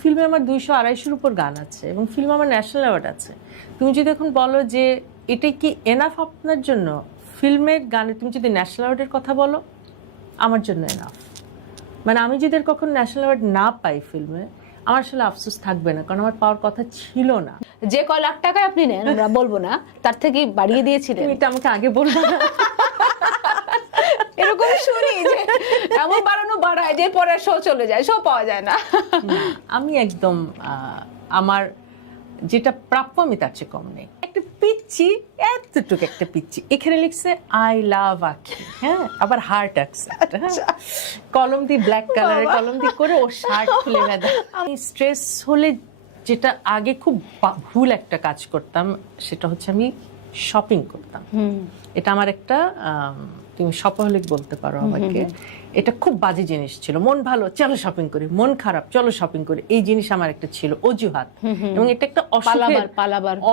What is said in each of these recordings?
ফিল্মে আমার 200-250-এর উপর গান আছে এবং ফিল্মে আমার ন্যাশনাল অ্যাওয়ার্ড আছে। তুমি যদি এখন বলো যে এটা কি এনাফ আপনার জন্য, ফিল্মের গানে তুমি যদি ন্যাশনাল অ্যাওয়ার্ডের কথা বলো, আমার জন্য এনাফ। মানে আমি যদি কখন ন্যাশনাল অ্যাওয়ার্ড না পাই ফিল্মে, আমার আসলে আফসোস থাকবে না, কারণ আমার পাওয়ার কথা ছিল না। যে কয় লাখ টাকায় আপনি নেন, আমরা বলবো না, তার থেকে বাড়িয়ে দিয়েছিলেন। এটা আমাকে আগে বলবো না। এরকম শুনি যে এমন বাড়ানো বাড়ায় যে পরে শো চলে যায়, শো পাওয়া যায় না। আমি একদম আমার যেটা প্রাপ্য আমি তার চেয়ে কম নেই। একটা পিচ্ছি, এতটুকু একটা পিচ্ছি, এখানে লিখছে আই লাভ আঁখি, হ্যাঁ, আবার হার্ট অ্যাকসেপ্ট, হ্যাঁ, কলম দিয়ে ব্ল্যাক কালারের কলম দিয়ে করে ও শার্ট খুলে দেয়। আমি স্ট্রেস হলে যেটা আগে খুব ভুল একটা কাজ করতাম, সেটা হচ্ছে আমি শপিং করতাম। এটা আমার একটা তুমি শপহলিক বলতে পারো আমাকে। এটা খুব বাজে জিনিস ছিল। মন ভালো, চলো শপিং করি, মন খারাপ, চলো শপিং করি, এই জিনিস আমার একটা ছিল অজুহাত, এবং এটা একটা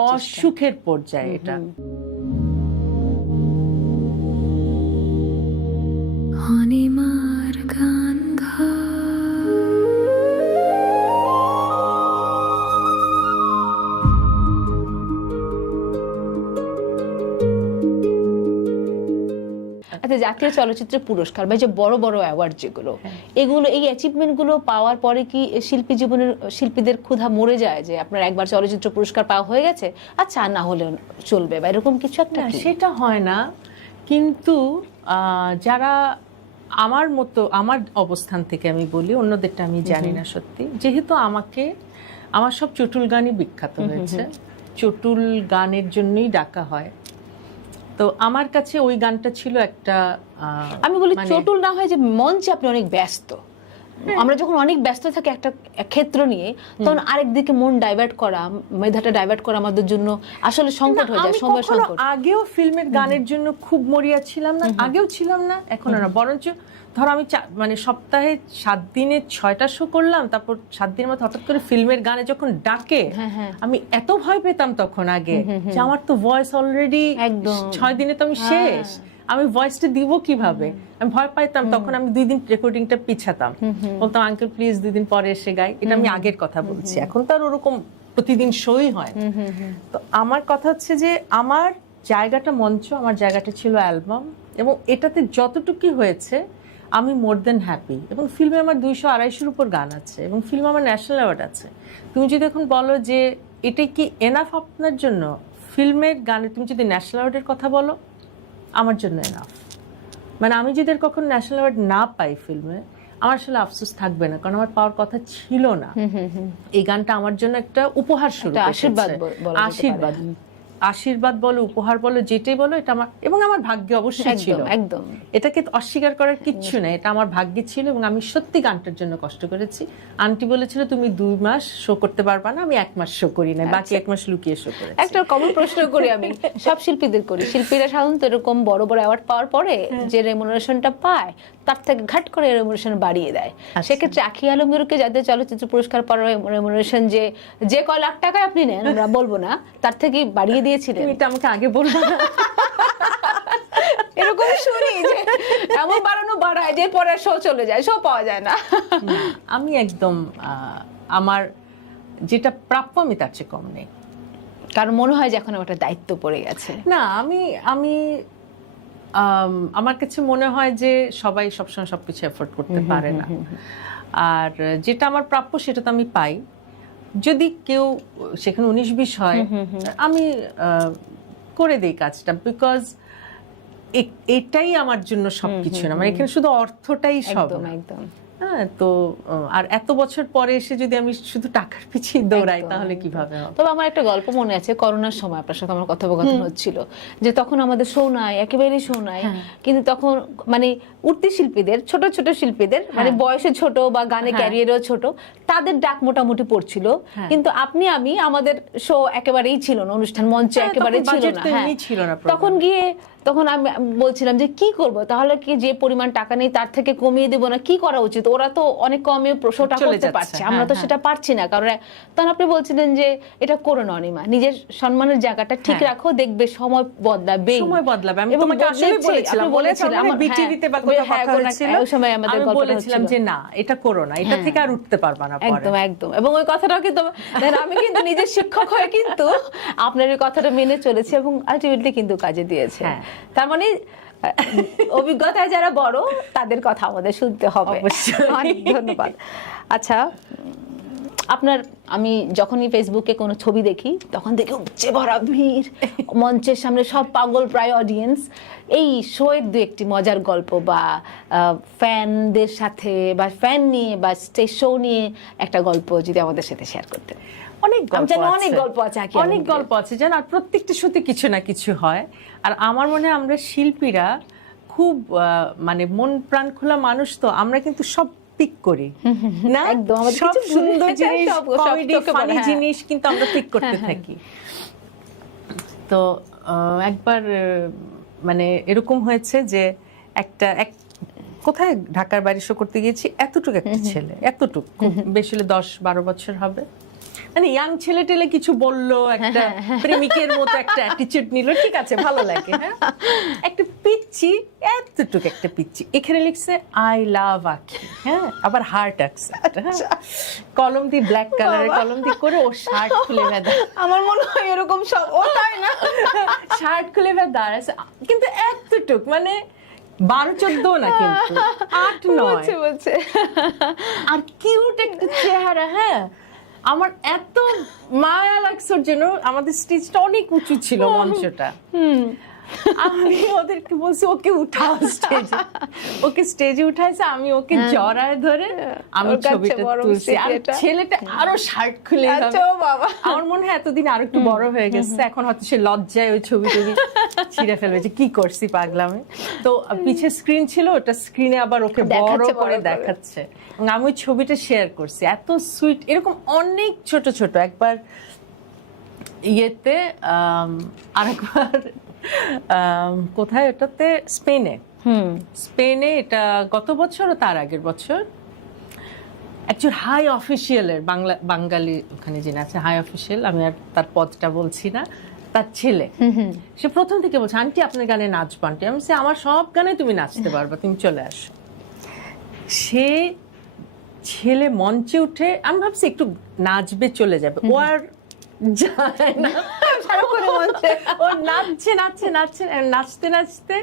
অসুখের পর্যায়ে। এটা আচ্ছা, জাতীয় চলচ্চিত্র পুরস্কার বা যে বড় বড় অ্যাওয়ার্ড যেগুলো, এগুলো, এই অ্যাচিভমেন্ট গুলো পাওয়ার পরে কি শিল্পী জীবনের শিল্পীদের ক্ষুধা মরে যায় যে আপনার একবার চলচ্চিত্র পুরস্কার পাওয়া হয়ে গেছে, আচ্ছা না হলে চলবে, বা এরকম কিছু একটা? সেটা হয় না, কিন্তু যারা আমার মতো, আমার অবস্থান থেকে আমি বলি, অন্যদেরটা আমি জানি না সত্যি, যেহেতু আমার সব চটুল গানই বিখ্যাত হয়েছে, চটুল গানের জন্যই ডাকা হয়, তো আমার কাছে ওই গানটা ছিল একটা, আমি বলি চটুল না হয় যে মঞ্চে আপনি অনেক ব্যস্ত। আমরা যখন অনেক ব্যস্ত থাকি একটা ক্ষেত্র নিয়ে, তখন আরেক দিকে মন ডাইভার্ট করা, মেধাটা ডাইভার্ট করা আমাদের জন্য আসলে সংকট হয়ে যায়, সময় সংকট। আগেও ফিল্মের গানের জন্য খুব মরিয়া ছিলাম না, আগেও ছিলাম না, এখন না। বরঞ্চ ধরো আমি মানে সপ্তাহে 7 দিনে 6টা শো করলাম, তারপর 7 দিনের মধ্যে হঠাৎ করে ফিল্মের গানে যখন ডাকে, আমি এত ভয় পেতাম তখন আগে যে আমার তো ভয়েস অলরেডি 6 দিনে তো আমি শেষ, আমি ভয়েসটা দিব কিভাবে, আমি ভয় পাইতাম। তখন আমি 2 দিন রেকর্ডিংটা পিছাতাম, বলতাম আঙ্কেল প্লিজ 2 দিন পরে এসে গাই। এটা আমি আগের কথা বলছি, এখন তো আর ওরকম প্রতিদিন শোই হয়। তো আমার কথা হচ্ছে যে আমার জায়গাটা মঞ্চ, আমার জায়গাটা ছিল অ্যালবাম, এবং এটাতে যতটুকু হয়েছে আমি মোর দেন হ্যাপি। এবং ফিল্মে আমার 200-250-এর উপর গান আছে এবং ফিল্মে আমার ন্যাশনাল অ্যাওয়ার্ড আছে। তুমি যদি এখন বলো যে এটা কি এনাফ আপনার জন্য, ফিল্মের গানে তুমি যদি ন্যাশনাল অ্যাওয়ার্ডের কথা বলো, আমার জন্য এনাফ। মানে আমি যদি কখন ন্যাশনাল অ্যাওয়ার্ড না পাই ফিল্মে, আমার আসলে আফসোস থাকবে না, কারণ আমার পাওয়ার কথা ছিল না। এই গানটা আমার জন্য একটা উপহার স্বরূপ, আশীর্বাদ বলো, উপহার বলো, যেটাই বলো, এটা আমার, এবং আমার ভাগ্যে অবশ্যই ছিল। একদম এটাকে অস্বীকার করার কিচ্ছু নেই, এটা আমার ভাগ্যে ছিল, এবং আমি সত্যি গানটার জন্য কষ্ট করেছি। আন্টি বলেছিল তুমি 2 মাস শো করতে পারবা না, আমি 1 মাস শো করি না, বাকি 1 মাস লুকিয়ে শো করেছি। একটা কমন প্রশ্ন করি আমি, সব শিল্পীদের করি। শিল্পীরা সাধারণত এরকম বড় বড় অ্যাওয়ার্ড পাওয়ার পরে যে রেমুনারেশনটা পায়, তার থেকে ঘাট করে রেমুনারেশন বাড়িয়ে দেয়। সেক্ষেত্রে আঁখি আলমগীরকে জাতীয় চলচ্চিত্র পুরস্কার পাওয়ার রেমুনারেশন যে কয় লাখ টাকায় আপনি নেন, আমরা বলবো না, তার থেকে বাড়িয়ে দিয়েছিলেন। এটা আমাকে আগে বলবো না। এরকম শুনি যে এমন বাড়ানো বাড়ায় যে পরে শো চলে যায়, শো পাওয়া যায় না। আমি একদম আমার যেটা প্রাপ্য আমি তার চেয়ে কম নেই, কারণ মনে হয় যে এখন একটা দায়িত্ব পড়ে গেছে। না, আমি আমার কাছে মনে হয় যে সবাই সবসময় সবকিছু এফোর্ড করতে পারে না, আর যেটা আমার প্রাপ্য সেটা তো আমি পাই। যদি কেউ সেখানে 19-20 হয়, আমি করে দেই কাজটা, বিকজ এটাই আমার জন্য সবকিছু না, মানে এখানে শুধু অর্থটাই সব না। একদম। হ্যাঁ, তো আর এত বছর পরে এসে যদি আমি শুধু টাকার পিছিয়ে দৌড়াই, তাহলে কিভাবে হবে? তবে আমার একটা গল্প মনে আছে, করোনার সময় আপনার সাথে আমার কথোপকথন হচ্ছিল যে তখন আমাদের শো নাই, একেবারেই শো নাই, কিন্তু তখন মানে উঠতি শিল্পীদের, ছোট ছোট শিল্পীদের, মানে বয়সে ছোট বা গানে ক্যারিয়ারেও ছোট, তাদের ডাক মোটামুটি পড়ছিল, কিন্তু আপনি আমি আমাদের শো একেবারেই ছিল না, অনুষ্ঠান মঞ্চে একেবারেই ছিল না। তখন গিয়ে তখন আমি বলছিলাম যে কি করব, তাহলে কি যে পরিমাণ টাকা নেই তার থেকে কমিয়ে দেবো না, কি করা উচিত? ওরা তো অনেক কমে শোটা চলে করতে যাচ্ছে, পারছে, আমরা তো সেটা পারছি না। কারণ তখন আপনি বলছিলেন যে এটা করো না অনিমা, নিজের সম্মানের জায়গাটা ঠিক রাখো, দেখবে সময় বদলাবে, সময় বদলাবে। আমি তোমাকে আসলে বলেছিলাম, বলেছিলাম আমার বিটিভিতে বা কোথাও কথা হয়েছিল, ওই সময় আমাদের আমি গল্পটা বলেছিলাম হচ্ছিল। যে না এটা করো না, এটা থেকে আর উঠতে পারবা না পরে। একদম একদম। এবং ওই কথাটাও কিন্তু আমি কিন্তু নিজের শিক্ষক হয়ে কিন্তু আপনার এই কথাটা মেনে চলেছি এবং আলটিমেটলি কিন্তু কাজে দিয়েছে। তার মানে অভিজ্ঞতায় যারা বড় তাদের কথা আমাদের শুনতে হবে। অনেক ধন্যবাদ। আচ্ছা, আপনার আমি যখনই ফেসবুকে কোনো ছবি দেখি তখন দেখি উপচে ভরা ভিড়, মঞ্চের সামনে সব পাগল প্রায় অডিয়েন্স। এই শোয়ের দু একটি মজার গল্প বা ফ্যানদের সাথে বা ফ্যান নিয়ে বা স্টেজ শো নিয়ে একটা গল্প যদি আমাদের সাথে শেয়ার করতেন। অনেক গল্প আছে, অনেক গল্প আছে, অনেক গল্প আছে জান, আর প্রত্যেকটা সত্যি কিছু না কিছু হয়। আর আমার মনে হয় আমরা শিল্পীরা খুব মানে মন প্রাণ খোলা মানুষ, তো আমরা কিন্তু সব পিক করি না, একদম সব সুন্দর জিনিস, কমেডি ফানি জিনিস কিন্তু আমরা পিক করতে থাকি। তো একবার মানে এরকম হয়েছে যে কোথায় ঢাকার বাড়ি শো করতে গিয়েছি, এতটুকু একটা ছেলে, এতটুকু বেশি হলে 10-12 বছর হবে, মানে ইয়াং ছেলে টেলে কিছু বললো, একটা প্রেমিকের মতো একটা অ্যাটিটিউড নিল, ঠিক আছে ভালো লাগে, হ্যাঁ, একটা পিচ্চি, এতটুকু একটা পিচ্চি, এখানে লিখছে আই লাভ আঁখি, হ্যাঁ, আবার হার্ট আঁকছে, কলম দিয়ে ব্ল্যাক কালারের কলম দিয়ে করে, ও শার্ট খুলে বেঁধে, আমার মনে হয় এরকম সব, ও তাই না, শার্ট খুলে বেঁধে দাঁড়াচ্ছে, কিন্তু এতটুক, মানে 12-14 না, কিন্তু 8-9 বলছে, আর কিউট একটা চেহারা, হ্যাঁ। আমার এত মায়া লাগছে ওর জন্য, আমাদের স্টেজটা অনেক উঁচু ছিল, মঞ্চটা, আমি ওদেরকে বলছি ওকে উঠাও স্টেজে, ওকে স্টেজে উঠাইছে, আমি ওকে জড়ায় ধরে আমি ছবিটা তুলছি, আর ছেলেটা আরো শার্ট খুলে, বাবা আমার মনে হয় এতদিন আরো একটু বড় হয়ে গেছে, এখন হয়তো সে লজ্জায় ওই ছবি ছিঁড়ে ফেলবে যে কি করছি পাগলামে। তো পিছে স্ক্রিন ছিল, ওটা স্ক্রিনে আবার ওকে বড় করে দেখাচ্ছে, আমি ওই ছবিটা শেয়ার করছি, এত সুইট। এরকম অনেক ছোট ছোট, একবার ইয়েতে আরেকবার কোথায়, ওটাতে স্পেনে, এটা গত বছর ও তার আগের বছর, একজন হাই অফিসিয়ালের বাঙালি ওখানে যিনি আছে হাই অফিসিয়াল, আমি আর তার পদটা বলছি না, তার ছেলে, সে প্রথম থেকে বলছে আন্টি আপনার গানে নাচবো আন্টি, আমি বলছি আমার সব গানে তুমি নাচতে পারবা, তুমি চলে আসো। সে ছেলে মঞ্চে উঠে, আমি ভাবছি একটু নাচবে চলে যাবে, ও আর যায় না, ও নাচছে নাচছে নাচছে, নাচতে নাচতে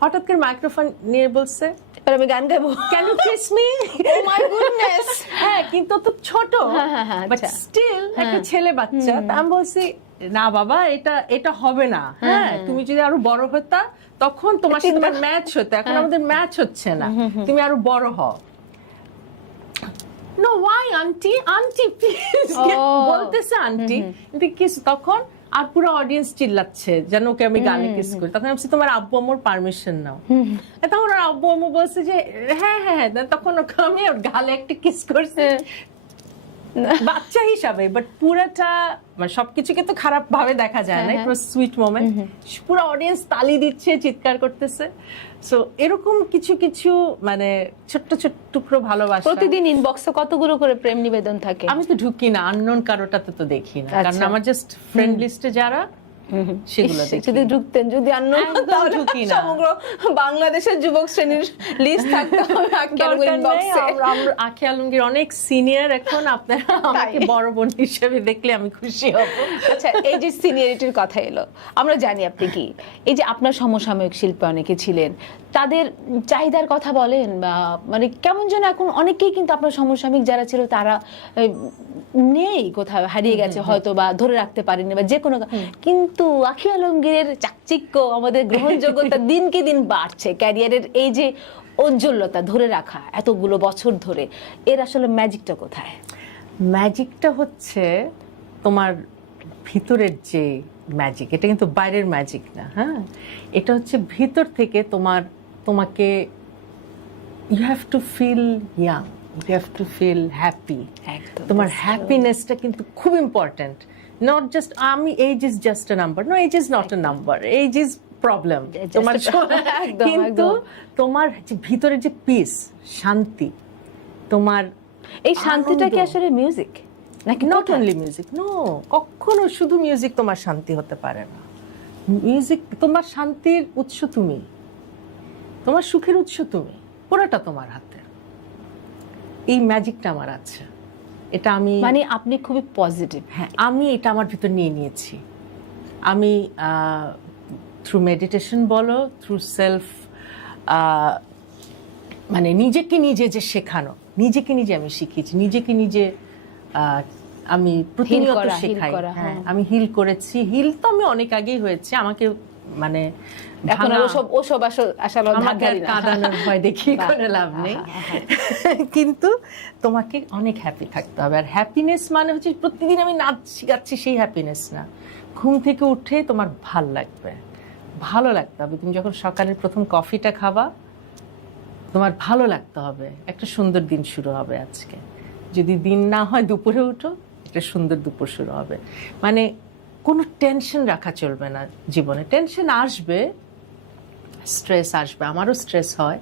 হঠাৎ করে মাইক্রোফোন নিয়ে বলছে আমি গান গাবো, can you kiss me, oh my goodness, হ্যাঁ, কিন্তু তো ছোট, বাট স্টিল একটা ছেলে বাচ্চা। আমি বলছি না বাবা, এটা হবে না, হ্যাঁ, তুমি যদি আরো বড় হতা তখন তোমার সাথে ম্যাচ হতো, এখন আমাদের ম্যাচ হচ্ছে না, তুমি আরো বড় হও। No Y aunty, aunty please বলতেছে আন্টি, কিন্তু কিস, তখন আর পুরো অডিয়েন্স চিল্লাচ্ছে যেন ওকে আমি গানে কিস করি, তখন আমি বলছি তোমার আব্বু আম্মুর পারমিশন নাও, তখন ওর আব্বু আম্মু বলছে যে হ্যাঁ হ্যাঁ হ্যাঁ, তখন ওকে আমি ওর গালে একটা কিস করছি বাচ্চা হিসাবে, বাট পুরাটা মানে সবকিছুকে তো খারাপ ভাবে দেখা যায় না, পুরো সুইট মোমেন্ট, পুরো অডিয়েন্স তালি দিচ্ছে, চিৎকার করতেছে। সো এরকম কিছু কিছু মানে ছোট্ট ছোট্ট টুকরো ভালোবাসা। প্রতিদিন ইনবক্সে কতগুলো করে প্রেম নিবেদন থাকে? আমি তো ঢুকি না, আননোন কারোটাতে তো দেখি না, কারণ আমার জাস্ট ফ্রেন্ড লিস্টে যারা সেগুলো দেখি। যদি ঢুকতেন, যদি আননোন, তাহলে ঢুকি না, সমগ্র বাংলাদেশের যুবক শ্রেণীর লিস্ট থাকতো ইনবক্সে। আমরা আঁখি আলমগীর অনেক সিনিয়র, এখন আপনারা আমাকে বড় বোন হিসেবে দেখলে আমি খুশি হব। আচ্ছা, এই যে সিনিয়রিটির কথা এলো, আমরা জানি আপনি কি, এই যে আপনার সমসাময়িক শিল্পী অনেকে ছিলেন, তাদের চাহিদার কথা বলেন বা মানে কেমন যেন এখন অনেকেই কিন্তু আপনার সমসাময়িক যারা ছিল তারা নেই, কোথাও হারিয়ে গেছে হয়তো, বা ধরে রাখতে পারেনি বা যে কোনো, কিন্তু আঁখি আলমগীরের চাকচিক্য, আমাদের গ্রহণযোগ্যতা দিনকে দিন বাড়ছে, ক্যারিয়ারের এই যে ঔজ্জ্বল্যতা ধরে রাখা এতগুলো বছর ধরে, এর আসলে ম্যাজিকটা কোথায়? ম্যাজিকটা হচ্ছে তোমার ভিতরের যে ম্যাজিক, এটা কিন্তু বাইরের ম্যাজিক না, হ্যাঁ, এটা হচ্ছে ভিতর থেকে তোমাকে you have to feel young, you have to feel happy, তোমার হ্যাপিনেসটা কিন্তু খুব ইম্পর্টেন্ট, নট জাস্ট আমি age is just a number, no, age is not a number, age is problem Just তোমার a problem, একদম, কিন্তু একদম। তোমার যে ভিতরের যে পিস, শান্তি, তোমার এই শান্তিটা কি আনন্দ। আসলে মিউজিক নাকি নট কোথায়? অনলি মিউজিক, নো, কখনো শুধু মিউজিক তোমার শান্তি হতে পারে না। মিউজিক তোমার শান্তির উৎস, তুমি তোমার সুখের উৎস, তুমি পুরোটা তোমার হাতে। এই ম্যাজিকটা আমার আছে, এটা আমি মানে আপনি খুবই পজিটিভ। হ্যাঁ, আমি এটা আমার ভিতর নিয়ে নিয়েছি। আমি থ্রু মেডিটেশন বলো, থ্রু সেলফ, মানে নিজেকে নিজে যে শেখানো, নিজেকে নিজে আমি শিখেছি, নিজেকে নিজে আমি প্রতিনিয়ত করা, heal শেখাই। করা, হ্যাঁ, হ্যাঁ। আমি হিল করেছি। হিল তো আমি অনেক আগেই হয়েছে, আমাকে মানে এখন আর ভাঙা- ওসব আসলে আমাকে আর কাঁদানোর ভয় দেখিয়ে বাহ, কোনো লাভ নেই। হ্যাঁ, কিন্তু তোমাকে অনেক হ্যাপি থাকতে হবে। আর হ্যাপিনেস মানে হচ্ছে প্রতিদিন আমি নাচছি গাচ্ছি সেই হ্যাপিনেস না। ঘুম থেকে উঠে তোমার ভালো লাগতে হবে। তুমি যখন সকালের প্রথম কফিটা খাবা, তোমার ভালো লাগতে হবে, একটা সুন্দর দিন শুরু হবে আজকে। যদি দিন না হয় দুপুরে উঠো, একটা সুন্দর দুপুর শুরু হবে। মানে কোনো টেনশন রাখা চলবে না জীবনে। টেনশন আসবে, স্ট্রেস আসবে, আমারও স্ট্রেস হয়,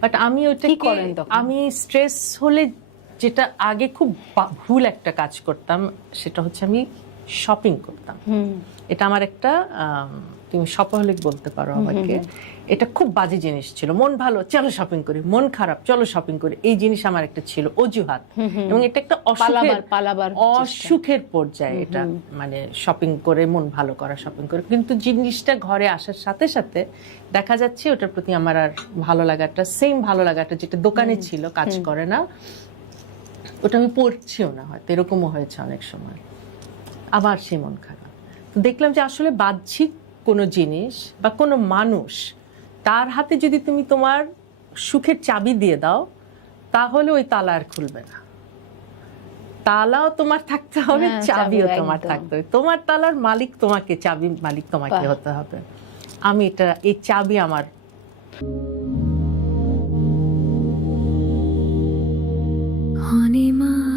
বাট আমি কি করেন তখন? আমি স্ট্রেস হলে যেটা আগে খুব ভুল একটা কাজ করতাম, সেটা হচ্ছে আমি শপিং করতাম। এটা আমার একটা তুমি শপহলিক বলতে পারো আমাকে। এটা খুব বাজে জিনিস ছিল। মন ভালো, চলো শপিং করি, মন খারাপ, চলো শপিং করি, এই জিনিস আমার একটা ছিল অজুহাত। এবং এটা একটা পালাবার অসুখের পর্যায়ে এটা, মানে শপিং করে মন ভালো করা, শপিং করে। কিন্তু জিনিসটা ঘরে আসার সাথে সাথে দেখা যাচ্ছে ওটার প্রতি আমার আর ভালো লাগাটা, সেম ভালো লাগাটা যেটা দোকানে ছিল, কাজ করে না, ওটা আমি পড়ছিও না, হয়তো এরকমও হয়েছে অনেক সময়। আবার সেই মন খারাপ। তো দেখলাম যে আসলে বাহ্যিক কোনো জিনিস বা কোনো মানুষ, তার হাতে যদি তুমি তোমার সুখের চাবি দিয়ে দাও, তাহলে ওই তালা আর খুলবে না। তালাও তোমার থাকতে হবে, হ্যাঁ, চাবিও চাবিও তোমার একদম। থাকতে হবে। তোমার তালার মালিক তোমাকে, চাবি মালিক তোমাকে বাহ। হতে হবে। আমি এটা, এই চাবি আমার। অনিমা